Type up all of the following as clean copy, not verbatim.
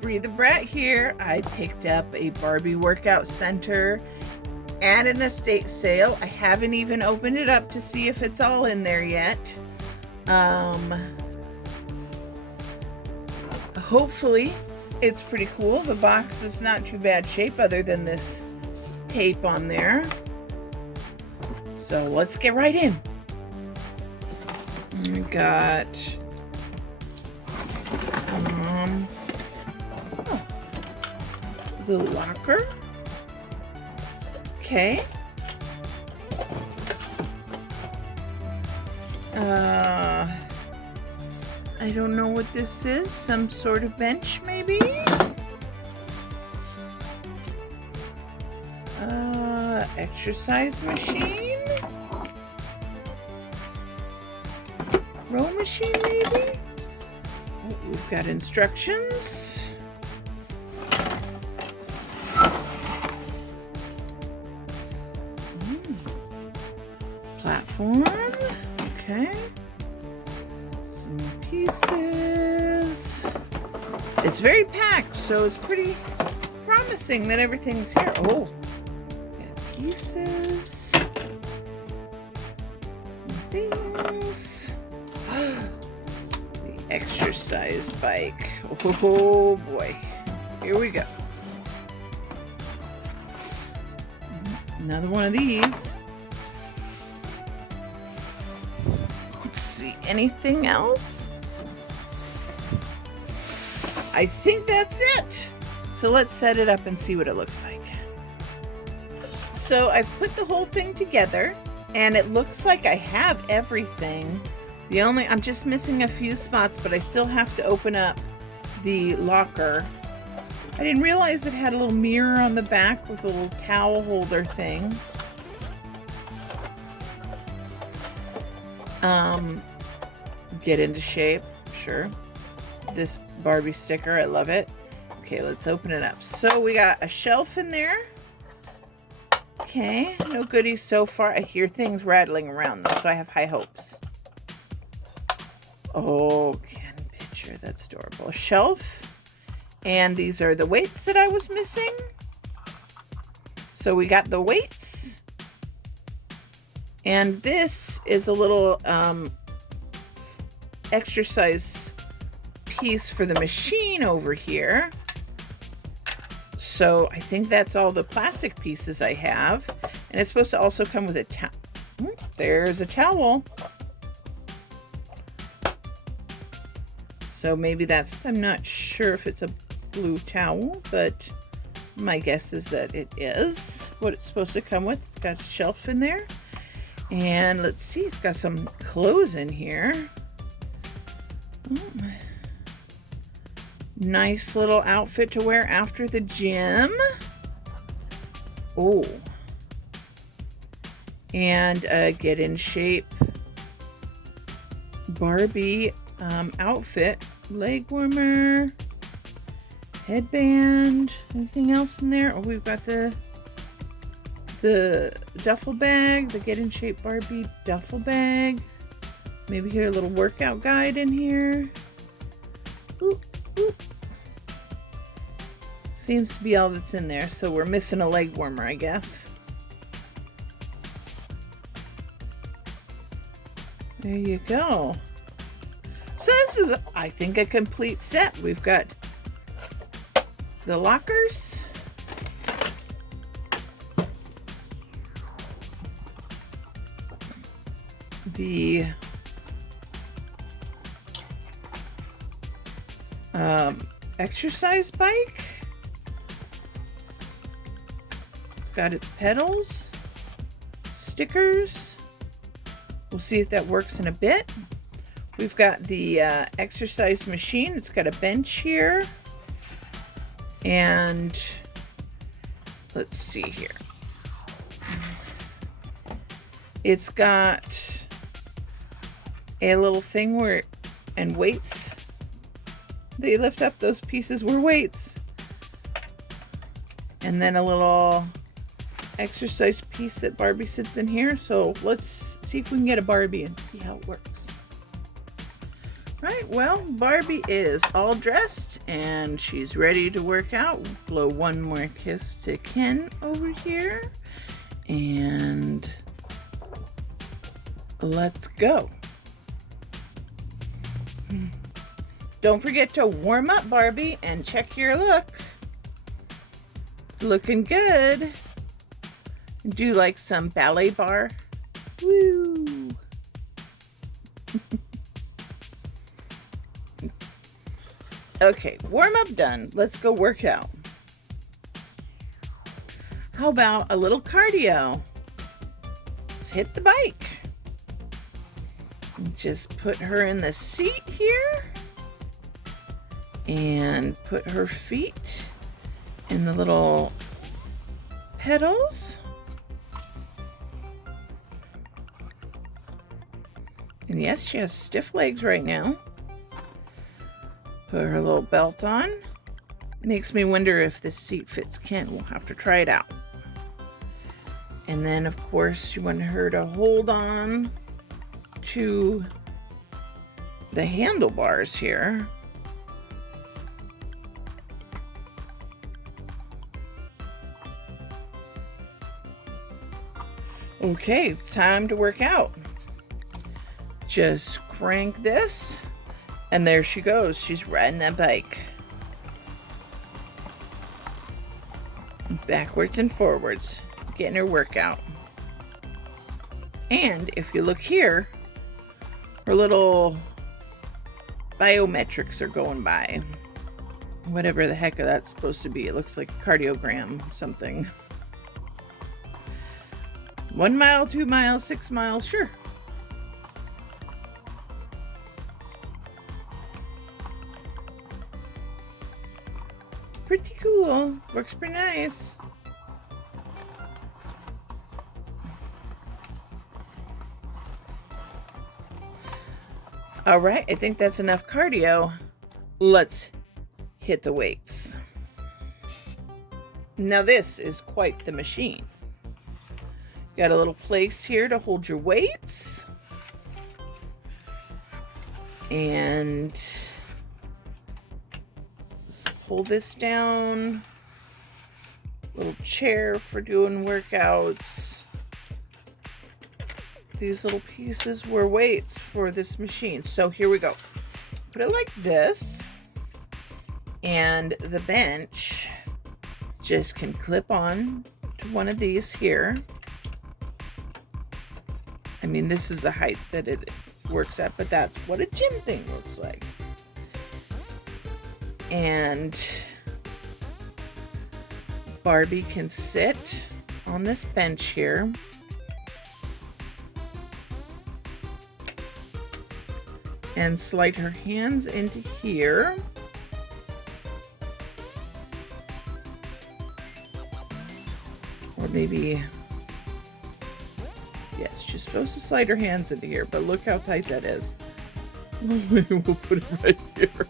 Breathe a Brat here. I picked up a Barbie Workout Center and an estate sale. I haven't even opened it up to see if it's all in there yet. Hopefully it's pretty cool. The box is not too bad shape other than this tape on there. So let's get right in. We got the locker. Okay. I don't know what this is. Some sort of bench, maybe? Exercise machine? Row machine, maybe? Oh, we've got instructions. Platform. Okay. Some pieces. It's very packed, so it's pretty promising that everything's here. Oh, and pieces. Things. The exercise bike. Oh boy. Here we go. Another one of these. Let's see, anything else? I think that's it. So let's set it up and see what it looks like. So I've put the whole thing together and it looks like I have everything. I'm just missing a few spots, but I still have to open up the locker. I didn't realize it had a little mirror on the back with a little towel holder thing. Get into shape, sure. This Barbie sticker, I love it. Okay, let's open it up. So we got a shelf in there. Okay, no goodies so far. I hear things rattling around though, so I have high hopes. Oh, Ken picture, that's adorable. A shelf, and these are the weights that I was missing. So we got the weights, and this is a little exercise piece for the machine over here. So I think that's all the plastic pieces I have, and it's supposed to also come with a towel. There's a towel. So maybe that's, I'm not sure if it's a blue towel, but my guess is that it is what it's supposed to come with. It's got a shelf in there. And let's see, it's got some clothes in here. Nice little outfit to wear after the gym. Oh. And a get in shape Barbie outfit. Leg warmer, headband, anything else in there? Oh, we've got the duffel bag, the get in shape Barbie duffel bag. Maybe here a little workout guide in here. Ooh, ooh. Seems to be all that's in there, so we're missing a leg warmer, I guess. There you go. So this is, I think, a complete set. We've got the lockers. The exercise bike. It's got its pedals, stickers. We'll see if that works in a bit. We've got the exercise machine. It's got a bench here. And let's see here. It's got a little thing where, and weights. They lift up those pieces were weights. And then a little exercise piece that Barbie sits in here. So let's see if we can get a Barbie and see how it works. Right, well, Barbie is all dressed and she's ready to work out. Blow one more kiss to Ken over here. And let's go. Don't forget to warm up, Barbie, and check your look. Looking good. Do you like some ballet bar? Woo! Okay, warm up done. Let's go work out. How about a little cardio? Let's hit the bike. Just put her in the seat here and put her feet in the little pedals. And yes, she has stiff legs right now. Put her little belt on. It makes me wonder if this seat fits Ken. We'll have to try it out. And then, of course, you want her to hold on to the handlebars here. Okay, it's time to work out. Just crank this, and there she goes. She's riding that bike. Backwards and forwards, getting her workout. And if you look here, her little biometrics are going by. Whatever the heck that's supposed to be. It looks like a cardiogram, something. 1 mile, 2 miles, 6 miles, sure. Pretty cool. Works pretty nice. All right, I think that's enough cardio. Let's hit the weights. Now this is quite the machine. Got a little place here to hold your weights. And pull this down. Little chair for doing workouts. These little pieces were weights for this machine. So here we go. Put it like this. And the bench just can clip on to one of these here. I mean, this is the height that it works at, but that's what a gym thing looks like. And Barbie can sit on this bench here. And slide her hands into here. Or maybe, yes, she's supposed to slide her hands into here, but look how tight that is. Maybe we'll put it right here.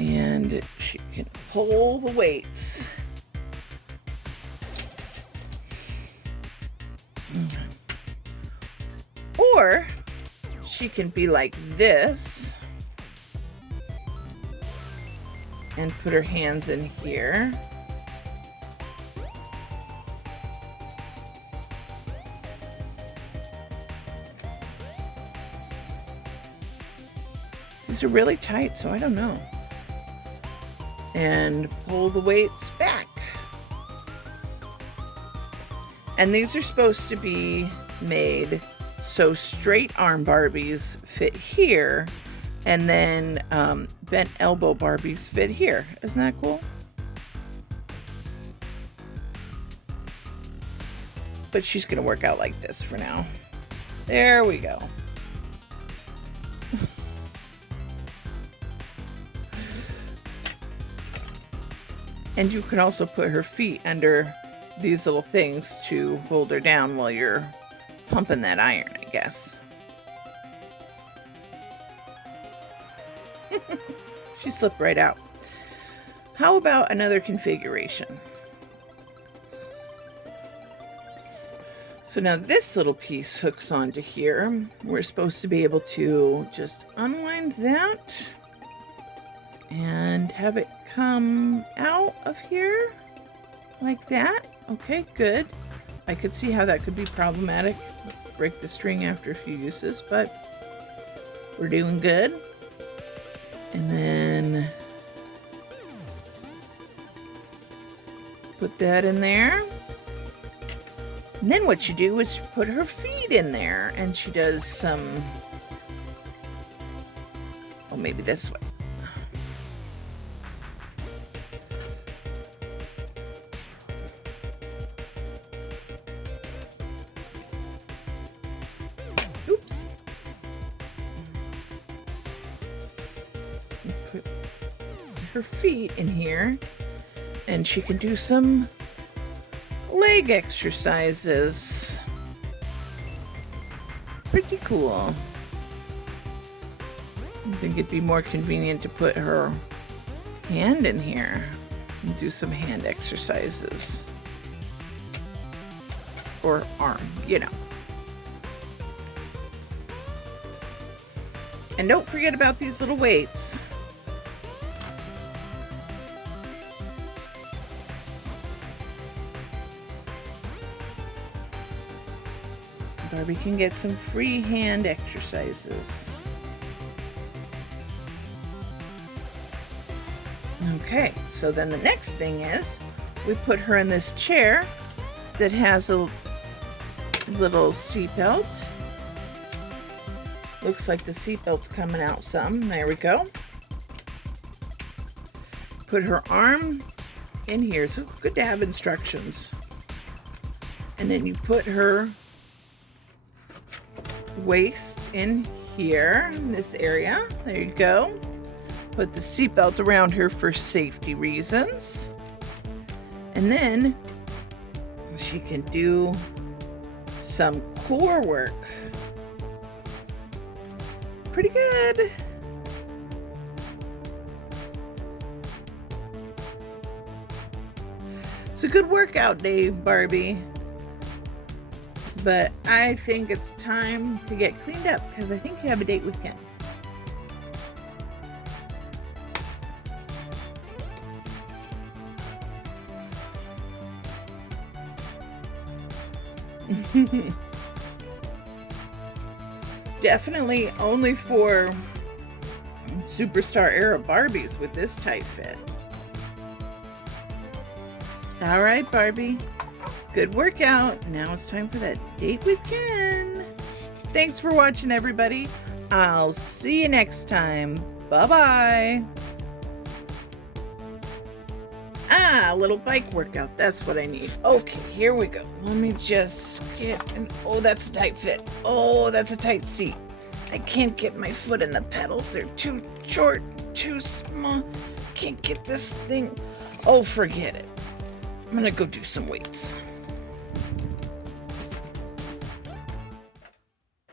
And she can pull the weights. Or she can be like this and put her hands in here. These are really tight, so I don't know. And pull the weights back. And these are supposed to be made so straight arm Barbies fit here, and then bent elbow Barbies fit here. Isn't that cool? But she's gonna work out like this for now. There we go. And you can also put her feet under these little things to hold her down while you're pumping that iron, I guess. She slipped right out. How about another configuration? So now this little piece hooks onto here. We're supposed to be able to just unwind that and have it come out of here like that. Okay, good. I could see how that could be problematic. Break the string after a few uses, but we're doing good. And then put that in there. And then what you do is put her feet in there, and she does some, oh, maybe this way. Oops. Put her feet in here, and she can do some leg exercises. Pretty cool. I think it'd be more convenient to put her hand in here and do some hand exercises. Or arm, you know. And don't forget about these little weights. Barbie can get some free hand exercises. Okay, so then the next thing is we put her in this chair that has a little seatbelt. Looks like the seatbelt's coming out some. There we go. Put her arm in here. So good to have instructions. And then you put her waist in here, in this area. There you go. Put the seatbelt around her for safety reasons. And then she can do some core work. Pretty good. It's a good workout day, Barbie. But I think it's time to get cleaned up because I think you have a date with Ken. Definitely only for Superstar era Barbies with this tight fit. All right, Barbie. Good workout. Now it's time for that date with Ken. Thanks for watching, everybody. I'll see you next time. Bye-bye. A little bike workout. That's what I need. Okay, here we go. Let me just get an... Oh, that's a tight fit. Oh, that's a tight seat. I can't get my foot in the pedals. They're too short, too small. Can't get this thing. Oh, forget it. I'm gonna go do some weights.